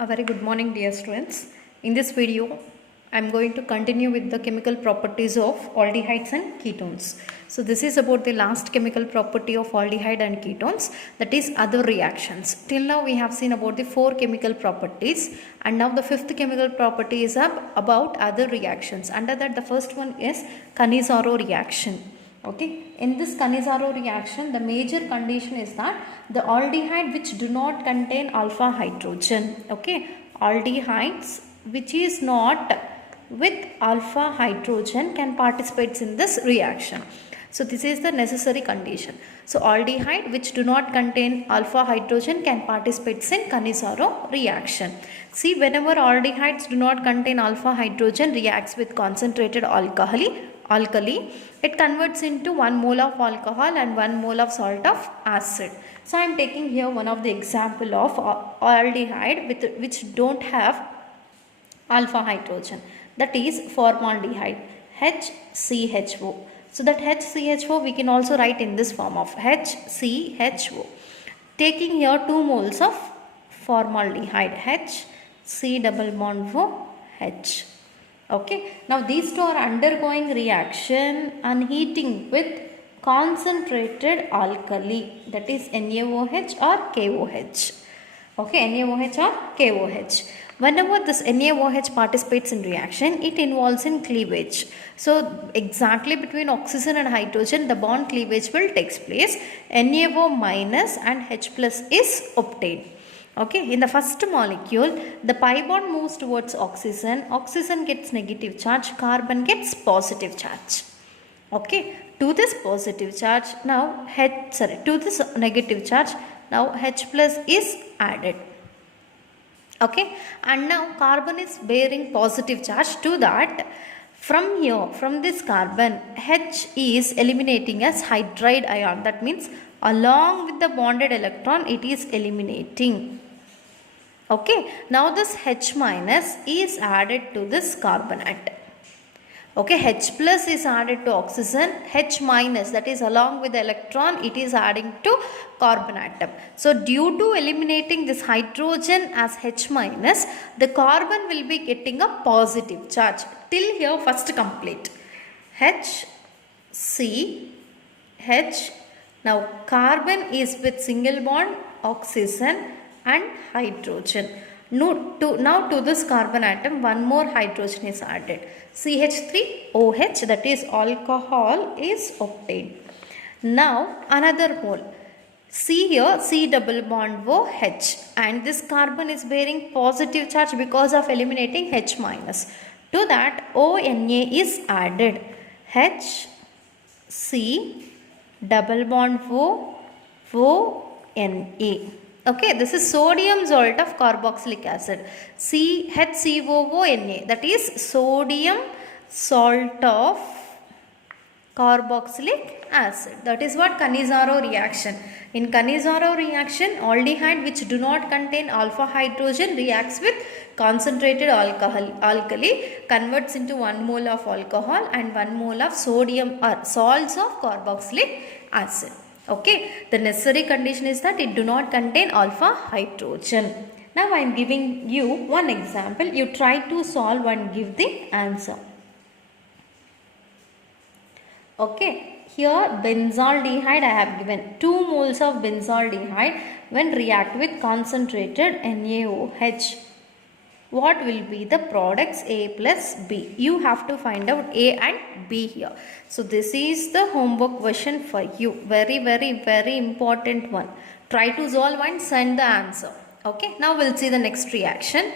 A very good morning, dear students. In this video, I am going to continue with the chemical properties of aldehydes and ketones. So this is about the last chemical property of aldehyde and ketones, that is other reactions. Till now we have seen about the four chemical properties, and now the fifth chemical property is about other reactions. Under that, the first one is Cannizzaro reaction. Okay, in this Cannizzaro reaction, the major condition is that the aldehyde which do not contain alpha hydrogen, okay, aldehydes which is not with alpha hydrogen can participate in this reaction. So this is the necessary condition. So aldehyde which do not contain alpha hydrogen can participate in Cannizzaro reaction. See, whenever aldehydes do not contain alpha hydrogen reacts with concentrated alkali, it converts into 1 mole of alcohol and 1 mole of salt of acid. So I am taking here one of the example of aldehyde which don't have alpha hydrogen, that is formaldehyde, HCHO. So that HCHO we can also write in this form of HCHO. Taking here 2 moles of formaldehyde, HC double bond H. Okay, now these two are undergoing reaction and heating with concentrated alkali, that is NaOH or KOH. Okay, NaOH or KOH. Whenever this NaOH participates in reaction, it involves in cleavage. So exactly between oxygen and hydrogen, the bond cleavage will take place. NaO minus and H plus is obtained. Okay, in the first molecule, the pi bond moves towards oxygen. Oxygen gets negative charge, carbon gets positive charge. Okay, to this positive charge, now to this negative charge, now H plus is added. Okay, and now carbon is bearing positive charge. To that, from here, from this carbon, H is eliminating as hydride ion. That means along with the bonded electron, it is eliminating. Okay, now this H minus is added to this carbon atom. Okay, H plus is added to oxygen, H minus, that is along with the electron, it is adding to carbon atom. So due to eliminating this hydrogen as H minus, the carbon will be getting a positive charge. Till here first complete. H, C, H. Now carbon is with single bond, oxygen and hydrogen. Now to this carbon atom, one more hydrogen is added. CH3OH, that is alcohol, is obtained. Now another mole. C here, C double bond OH, and this carbon is bearing positive charge because of eliminating H minus. To that, ONA is added. H, C double bond ONA. Okay, this is sodium salt of carboxylic acid, HCOONA, that is sodium salt of carboxylic acid. That is what Cannizzaro reaction. In Cannizzaro reaction, aldehyde which do not contain alpha hydrogen reacts with concentrated alkali, converts into 1 mole of alcohol and 1 mole of sodium or salts of carboxylic acid. Okay, the necessary condition is that it do not contain alpha hydrogen. Now I am giving you one example. You try to solve and give the answer. Okay, here benzaldehyde I have given 2 moles of benzaldehyde when react with concentrated NaOH. What will be the products A plus B? You have to find out A and B here. So this is the homework question for you. Very important one. Try to solve and send the answer. Okay, now we'll see the next reaction.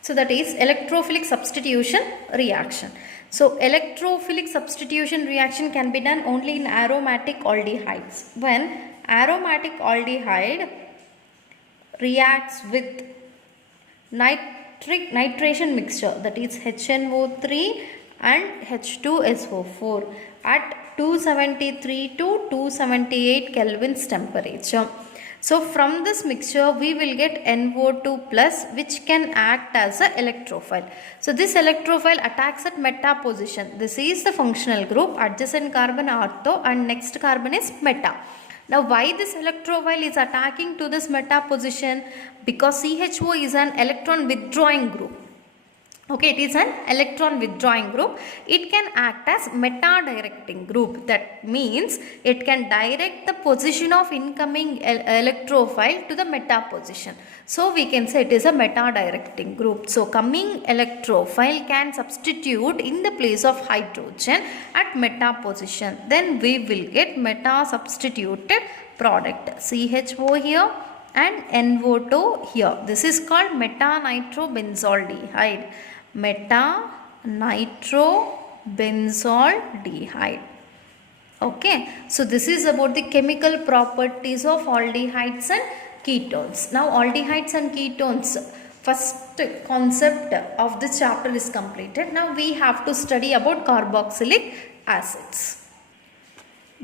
So that is electrophilic substitution reaction. So electrophilic substitution reaction can be done only in aromatic aldehydes. When aromatic aldehyde reacts with nitration mixture, that is HNO3 and H2SO4 at 273 to 278 Kelvin's temperature. So from this mixture we will get NO2 plus, which can act as an electrophile. So this electrophile attacks at meta position. This is the functional group. Adjacent carbon ortho and next carbon is meta. Now why this electrophile is attacking to this meta position? Because CHO is an electron withdrawing group. Okay, it is an electron withdrawing group. It can act as meta directing group. That means it can direct the position of incoming electrophile to the meta position. So we can say it is a meta directing group. So coming electrophile can substitute in the place of hydrogen at meta position. Then we will get meta substituted product. CHO here and NO2 here. This is called meta-nitrobenzaldehyde. Meta-nitrobenzaldehyde. Okay, so this is about the chemical properties of aldehydes and ketones. Now aldehydes and ketones, first concept of this chapter is completed. Now we have to study about carboxylic acids.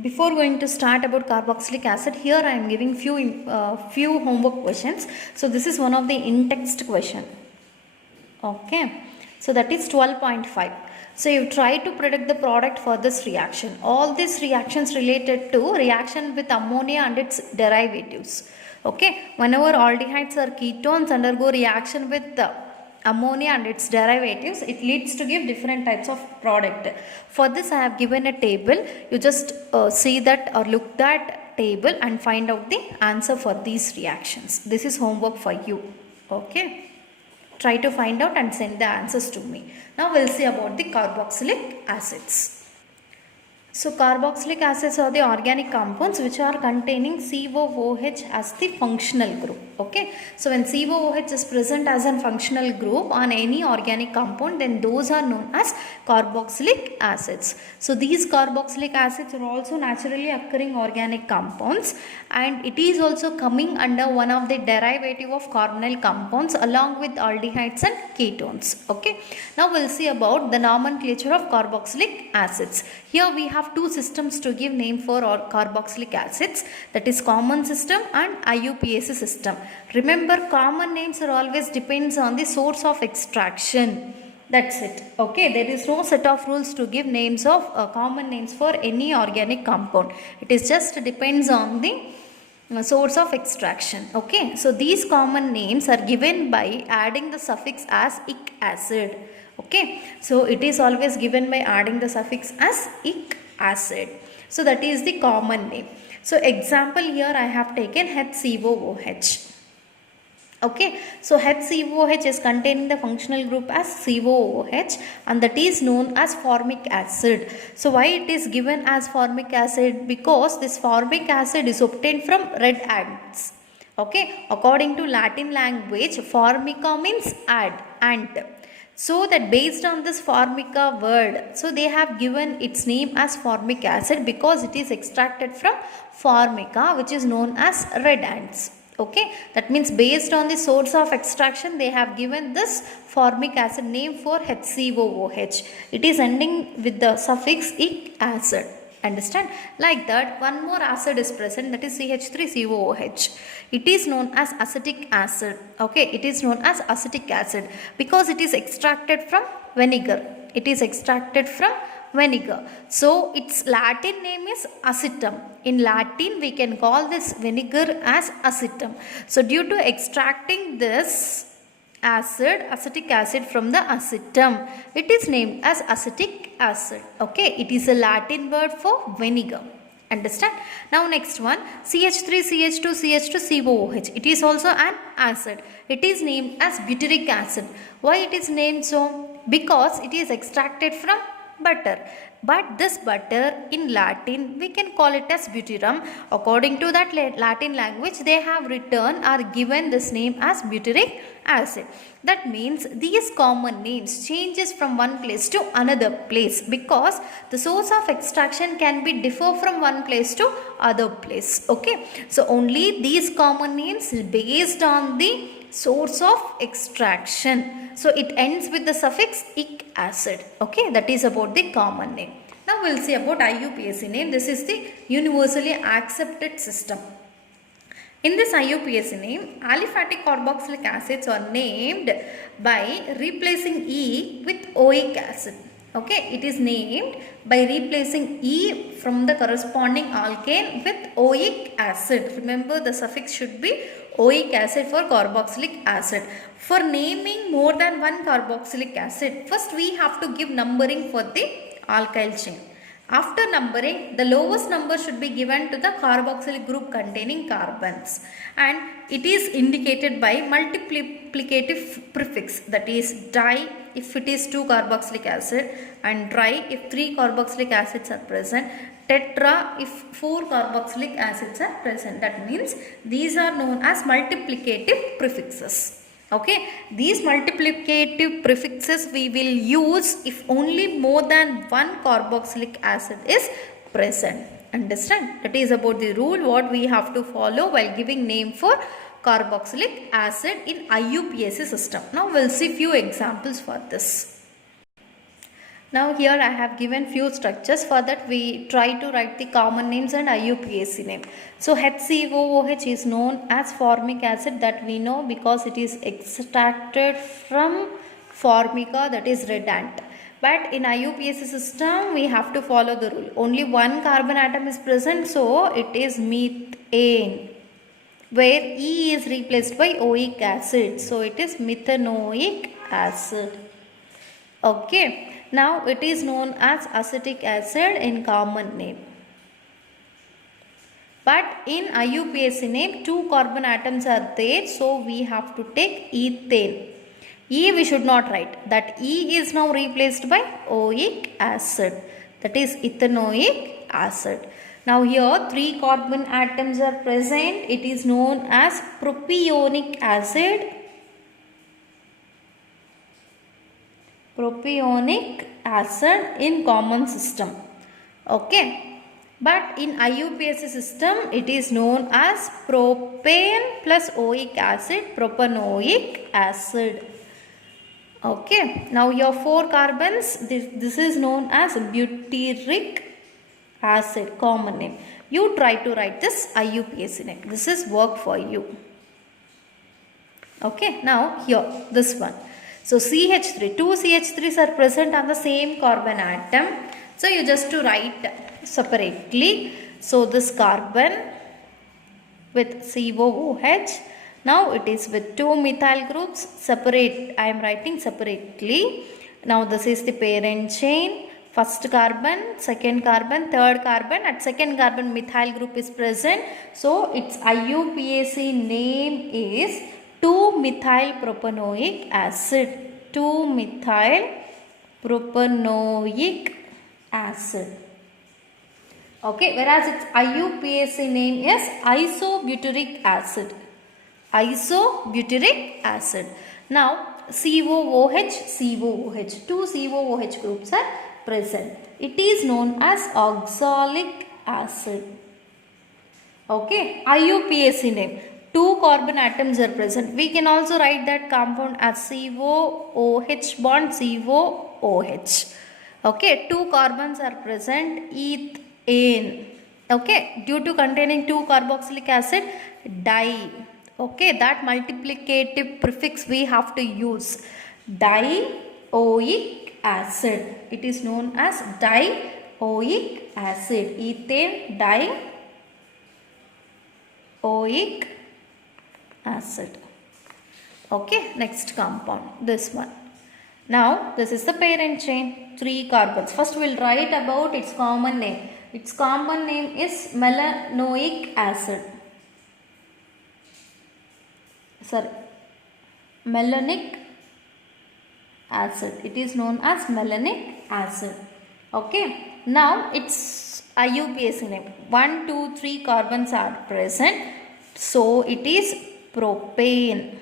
Before going to start about carboxylic acid, here I am giving few homework questions. So this is one of the in-text question. Okay, so that is 12.5. So you try to predict the product for this reaction. All these reactions related to reaction with ammonia and its derivatives. Okay, whenever aldehydes or ketones undergo reaction with ammonia and its derivatives, it leads to give different types of product. For this I have given a table. You just see that or look that table and find out the answer for these reactions. This is homework for you. Okay, try to find out and send the answers to me. Now we'll see about the carboxylic acids. So carboxylic acids are the organic compounds which are containing COOH as the functional group. Okay, so when COOH is present as a functional group on any organic compound, then those are known as carboxylic acids. So these carboxylic acids are also naturally occurring organic compounds, and it is also coming under one of the derivative of carbonyl compounds along with aldehydes and ketones. Okay, now we'll see about the nomenclature of carboxylic acids. Here we have two systems to give name for all carboxylic acids, that is common system and IUPAC system. Remember, common names are always depends on the source of extraction. That's it. Okay, there is no set of rules to give names of common names for any organic compound. It is just depends on the source of extraction. Okay, so these common names are given by adding the suffix as ic acid. Okay, so it is always given by adding the suffix as ic acid. So that is the common name. So example here I have taken HCOOH. Okay, so HCOOH is containing the functional group as COOH, and that is known as formic acid. So why it is given as formic acid? Because this formic acid is obtained from red ants. Okay, according to Latin language, formica means ant. So that based on this formica word, so they have given its name as formic acid because it is extracted from formica, which is known as red ants. Okay, that means based on the source of extraction, they have given this formic acid name for HCOOH. It is ending with the suffix ic acid. Understand? Like that, one more acid is present, that is CH3COOH. It is known as acetic acid. Okay, it is known as acetic acid because it is extracted from vinegar. It is extracted from vinegar. So its Latin name is acetum. In Latin, we can call this vinegar as acetum. So due to extracting this acetic acid from the acetum, it is named as acetic acid. Okay, it is a Latin word for vinegar. Understand? Now next one, CH3CH2CH2COOH. It is also an acid. It is named as butyric acid. Why it is named so? Because it is extracted from butter. But this butter in Latin we can call it as butyrum. According to that Latin language, they have written or given this name as butyric acid. That means these common names changes from one place to another place because the source of extraction can be differ from one place to other place. Okay, so only these common names is based on the source of extraction. So it ends with the suffix ic acid. Okay, that is about the common name. Now we'll see about IUPAC name. This is the universally accepted system. In this IUPAC name, aliphatic carboxylic acids are named by replacing E with oic acid. Okay, it is named by replacing E from the corresponding alkane with oic acid. Remember, the suffix should be oic acid for carboxylic acid. For naming more than one carboxylic acid, first we have to give numbering for the alkyl chain. After numbering, the lowest number should be given to the carboxylic group containing carbons, and it is indicated by multiplicative prefix, that is di if it is 2 carboxylic acid, and tri if 3 carboxylic acids are present, tetra if 4 carboxylic acids are present. That means these are known as multiplicative prefixes. Okay, these multiplicative prefixes we will use if only more than one carboxylic acid is present. Understand? That is about the rule what we have to follow while giving name for carboxylic acid in IUPAC system. Now we'll see few examples for this. Now here I have given few structures. For that we try to write the common names and IUPAC name. So HCOOH is known as formic acid, that we know because it is extracted from formica, that is red ant. But in IUPAC system we have to follow the rule. Only one carbon atom is present, so it is methane, where E is replaced by oic acid. So it is methanoic acid. Okay. Now it is known as acetic acid in common name. But in IUPAC name 2 carbon atoms are there, so we have to take ethane. E we should not write. That E is now replaced by oic acid, that is ethanoic acid. Now here 3 carbon atoms are present. It is known as propionic acid. Propionic acid in common system. Okay, but in IUPAC system it is known as propane plus oic acid, propanoic acid. Okay, now your 4 carbons, this is known as butyric acid, common name. You try to write this IUPAC name. This is work for you. Okay, now here this one. So CH3, 2 CH3s are present on the same carbon atom. So you just to write separately. So this carbon with COOH. Now it is with 2 methyl groups. Separate, I am writing separately. Now this is the parent chain. First carbon, second carbon, third carbon. At second carbon methyl group is present. So its IUPAC name is 2-methyl propanoic acid. 2-methyl propanoic acid. Okay, whereas its IUPAC name is isobutyric acid. Isobutyric acid. Now COOH, COOH. 2 COOH groups are present. It is known as oxalic acid. Okay, IUPAC name. 2 carbon atoms are present. We can also write that compound as COOH bond COOH. Okay, 2 carbons are present, ethane. Okay, due to containing 2 carboxylic acid, di. Okay, that multiplicative prefix we have to use, dioic acid. It is known as dioic acid. Ethane, dioic acid. Okay, next compound, this one. Now this is the parent chain, 3 carbons. First we will write about its common name. Its common name is melanoic acid. Melanic acid. It is known as melanic acid. Okay, now its IUPAC name. 1, 2, 3 carbons are present, so it is propane.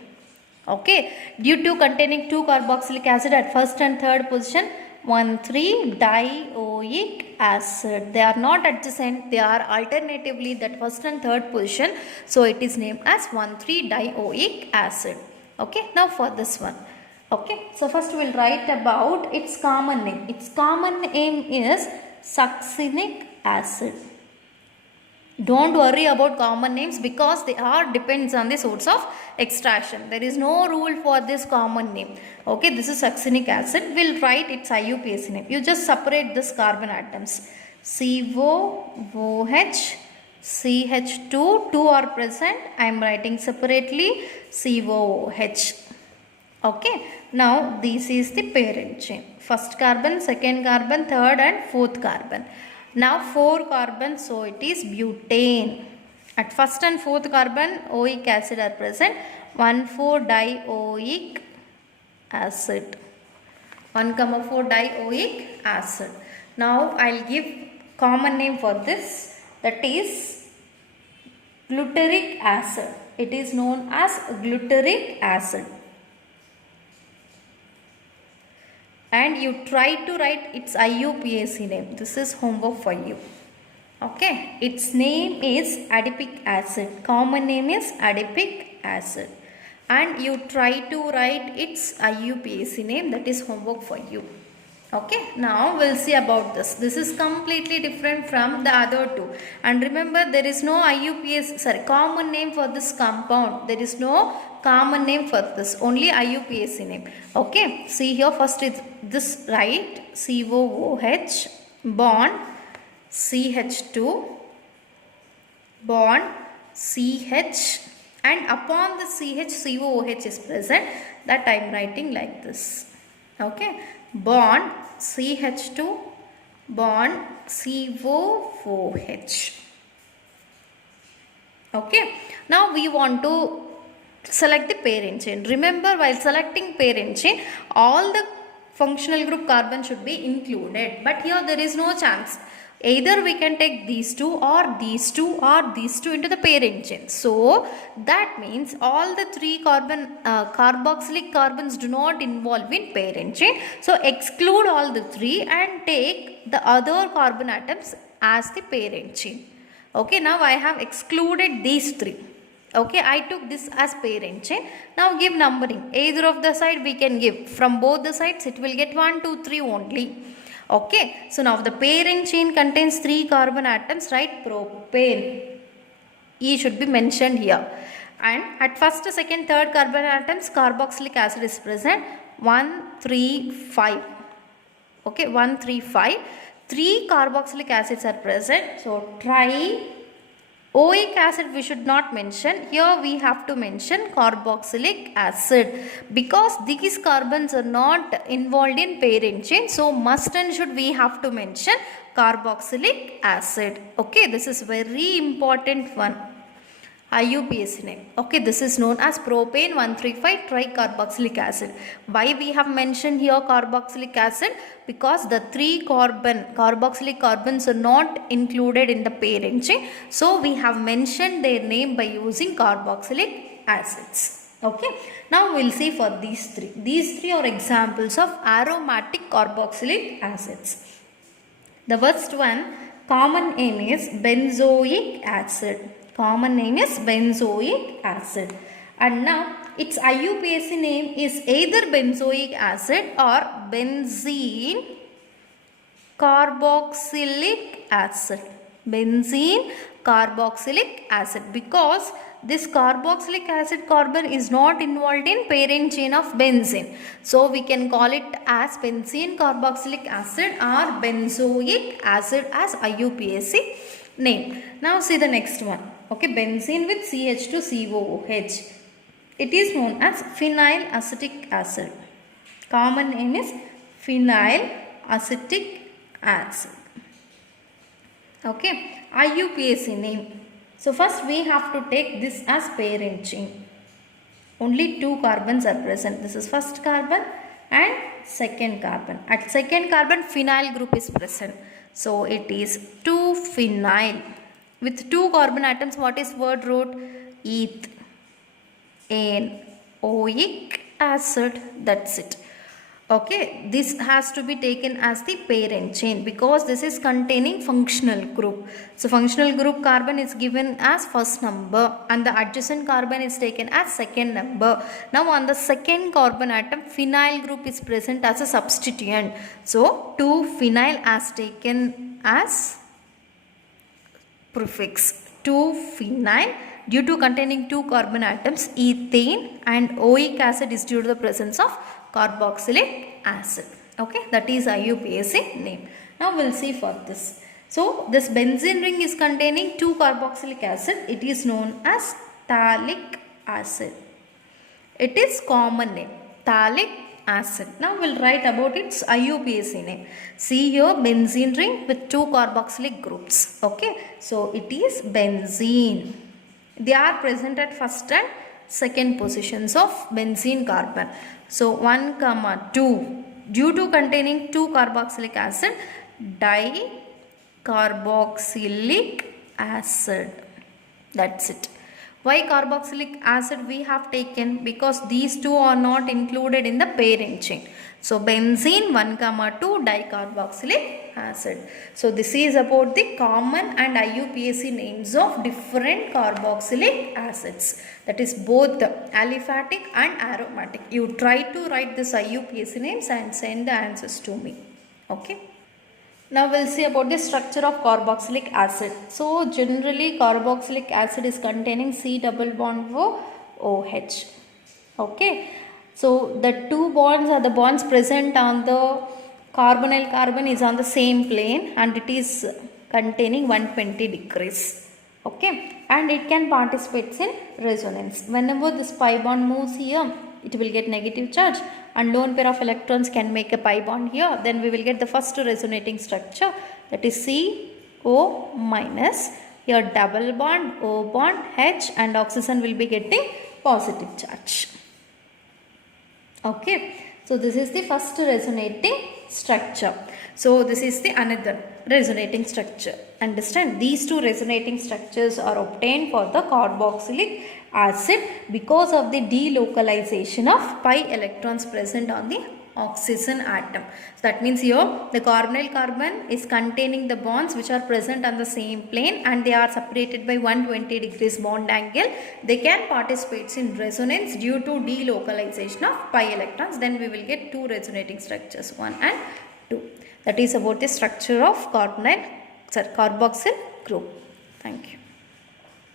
Okay, due to containing 2 carboxylic acid at first and third position, 1,3-dioic acid. They are not adjacent, they are alternatively that first and third position, so it is named as 1,3-dioic acid. Okay, now for this one. Okay, so first we will write about its common name. Its common name is succinic acid. Don't worry about common names because they are depends on the source of extraction. There is no rule for this common name. Okay, this is succinic acid. We'll write its IUPAC name. You just separate this carbon atoms. COOH, CH2, 2 are present. I am writing separately COOH. Okay, now this is the parent chain. First carbon, second carbon, third and fourth carbon. Now 4 carbons, so it is butane. At first and fourth carbon oic acid are present. 1,4-dioic acid. 1,4-dioic acid. Now I'll give common name for this, that is glutaric acid. It is known as glutaric acid. And you try to write its IUPAC name. This is homework for you. Okay, its name is adipic acid. Common name is adipic acid. And you try to write its IUPAC name. That is homework for you. Okay, now we'll see about this. This is completely different from the other two. And remember, there is no common name for this compound. There is no common name for this, only IUPAC name. Okay, see here, first is this, right? COOH bond CH2 bond CH, and upon the CH COOH is present. That I am writing like this. Okay, bond CH2 bond COOH. Okay, now we want to select the parent chain. Remember, while selecting parent chain, all the functional group carbon should be included, but here there is no chance. Either we can take these two or these two or these two into the parent chain. So that means all the 3 carboxylic carbons do not involve in parent chain. So exclude all the 3 and take the other carbon atoms as the parent chain. Okay, now I have excluded these 3. Okay, I took this as parent chain. Now give numbering. Either of the side we can give. From both the sides it will get 1, 2, 3 only. Okay, so now the parent chain contains 3 carbon atoms, right? Propane. E should be mentioned here. And at first, second, third carbon atoms, carboxylic acid is present. 1, 3, 5. Okay, 1, 3, 5. 3 carboxylic acids are present. So oic acid we should not mention. Here we have to mention carboxylic acid because these carbons are not involved in parent chain. So must and should we have to mention carboxylic acid. Okay, this is very important one. IUPAC name. Okay, this is known as propane 135 tricarboxylic acid. Why we have mentioned here carboxylic acid? Because the 3 carboxylic carbons are not included in the parent chain. So we have mentioned their name by using carboxylic acids. Okay, now we'll see for these 3. These 3 are examples of aromatic carboxylic acids. The first one, common name is benzoic acid. Common name is benzoic acid. And now its IUPAC name is either benzoic acid or benzene carboxylic acid. Benzene carboxylic acid, because this carboxylic acid carbon is not involved in parent chain of benzene. So we can call it as benzene carboxylic acid or benzoic acid as IUPAC name. Now see the next one. Okay, benzene with CH2COOH. It is known as phenyl acetic acid. Common name is phenyl acetic acid. Okay, IUPAC name. So first we have to take this as parent chain. Only 2 carbons are present. This is first carbon and second carbon. At second carbon phenyl group is present. So it is 2-phenyl. With 2 carbon atoms, what is word root? Eth. An oic acid. That's it. Okay, this has to be taken as the parent chain because this is containing functional group. So functional group carbon is given as first number and the adjacent carbon is taken as second number. Now on the second carbon atom, phenyl group is present as a substituent. So 2-phenyl as taken as prefix. 2-phenyl. Due to containing 2 carbon atoms, ethane, and oic acid is due to the presence of carboxylic acid. Okay, that is IUPAC name. Now we'll see for this. So this benzene ring is containing 2 carboxylic acid. It is known as phthalic acid. It is common name, phthalic acid. Now we'll write about its IUPAC name. See here, benzene ring with 2 carboxylic groups. Okay, so it is benzene. They are present at first and second positions of benzene carbon. So 1, 2. Due to containing 2 carboxylic acid, dicarboxylic acid. That's it. Why carboxylic acid we have taken? Because these two are not included in the pairing chain. So benzene 1, 2 dicarboxylic acid. So this is about the common and IUPAC names of different carboxylic acids. That is both aliphatic and aromatic. You try to write this IUPAC names and send the answers to me. Okay. Now we'll see about the structure of carboxylic acid. So generally carboxylic acid is containing C double bond OH. Okay. So the 2 bonds are the bonds present on the carbonyl carbon is on the same plane and it is containing 120 degrees. Okay. And it can participate in resonance. Whenever this pi bond moves here, it will get negative charge and lone pair of electrons can make a pi bond here. Then we will get the first resonating structure, that is CO minus. Here double bond, O bond, H, and oxygen will be getting positive charge. Okay, so this is the first resonating structure. So this is the another resonating structure. Understand, these 2 resonating structures are obtained for the carboxylic acid because of the delocalization of pi electrons present on the oxygen atom. So that means here the carbonyl carbon is containing the bonds which are present on the same plane and they are separated by 120 degrees bond angle. They can participate in resonance due to delocalization of pi electrons. Then we will get 2 resonating structures, 1 and 2. That is about the structure of carboxyl group. Thank you.